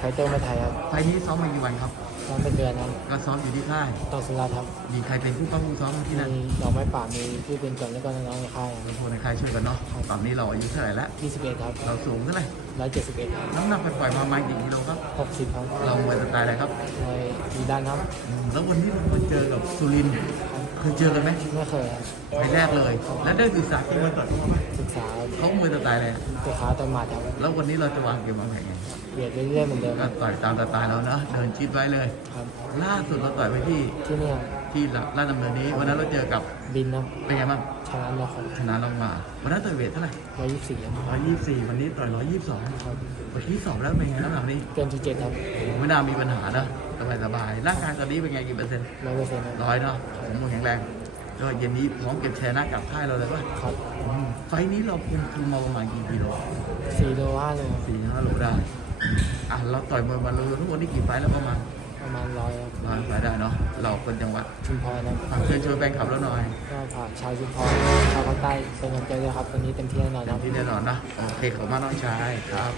ไฟเตอร์มาไทยครับไฟล์นี้ซ้อมมากี่วันครับซ้อมเป็นเดือนครับก็ซ้อมอยู่ที่ค่ายต่อสุราษฎร์ครับมีใครเป็นผู้ป้องผู้ซ้อมที่นั่นมีดอกไม้ป่ามีพี่เป็นจนแล้วก็น้องๆในค่ายทุกคนในค่ายช่วยกันเนาะตอนนี้เราอายุเท่าไหร่แล้ว21ครับเราสูงเท่าไหร่171ครับน้ำหนักไปปล่อยๆมาประมาณกี่กิโลครับ60ครับเรามวยสไตล์อะไรครับในมีด้านครับอืมแล้ววันนี้เรามาเจอกับสุรินทร์ เคยเจอกันไหมไม่เคยครับไฟล์แรกเลย แล้วได้ศึกษาเกมมาต่อยเขาไหมศึกษาเขามวยสไตล์อะไรตัวขาตัวหมัดครับแล้ววันนี้เราจะวางเกมวางแผนไงเบียดเรื่อยๆเหมือนเดิมคก็รับต่อยตามสไตล์เราเนาะเดินชิดไว้เลย ครับล่าสุดเราต่อยไปที่ที่นี่ครับ ที่ลาดดำเนินนี้ วันนั้นเราเจอกับบินครับเป็นไงบ้างชนะนครชนะเรามาวันนั้นต่อยเวทเท่าไหร่124ครับร้อยยี่สิบสี่วันนี้ต่อยร้อยยี่สิบสองครับวันที่สอบแล้วเป็นไงน้ำหนักนี่เกินที่เจ็ดครับโอ้โหไม่น่ามีปัญหานะสบายสบายๆร่างกายตอนนี้เป็นไงกี่เปอร์เซ็นต์ร้อยเปอร์เซ็นต์ครับร้อยเนาะผมมือแข็งแรงก็เย็นนี้พร้อมเก็บแชร์หน้ากลับค่ายเราเลยป่ะครับอืมไฟล์นี้เราคุมคุมมาประมาณกี่กิโลสี่โลห้าโลครับสี่ห้าโลได้อะเราต่อยมวยมาเราทั้งหมดนี่กี่ไฟล์แล้วประมาณ ประมาณร้อยครับร้อยไฟล์ได้เนาะเราคนจังหวัดชุมพรครับฝากเชิญชวนแฟนคลับเราหน่อยก็ฝากชาวชุมพรชาวภาคใต้เป็นกำลังใจด้วยครับวันนี้เต็มที่แน่นอนครับที่แน่นอนนะโอเคขอบคุณมากน้องชายครับ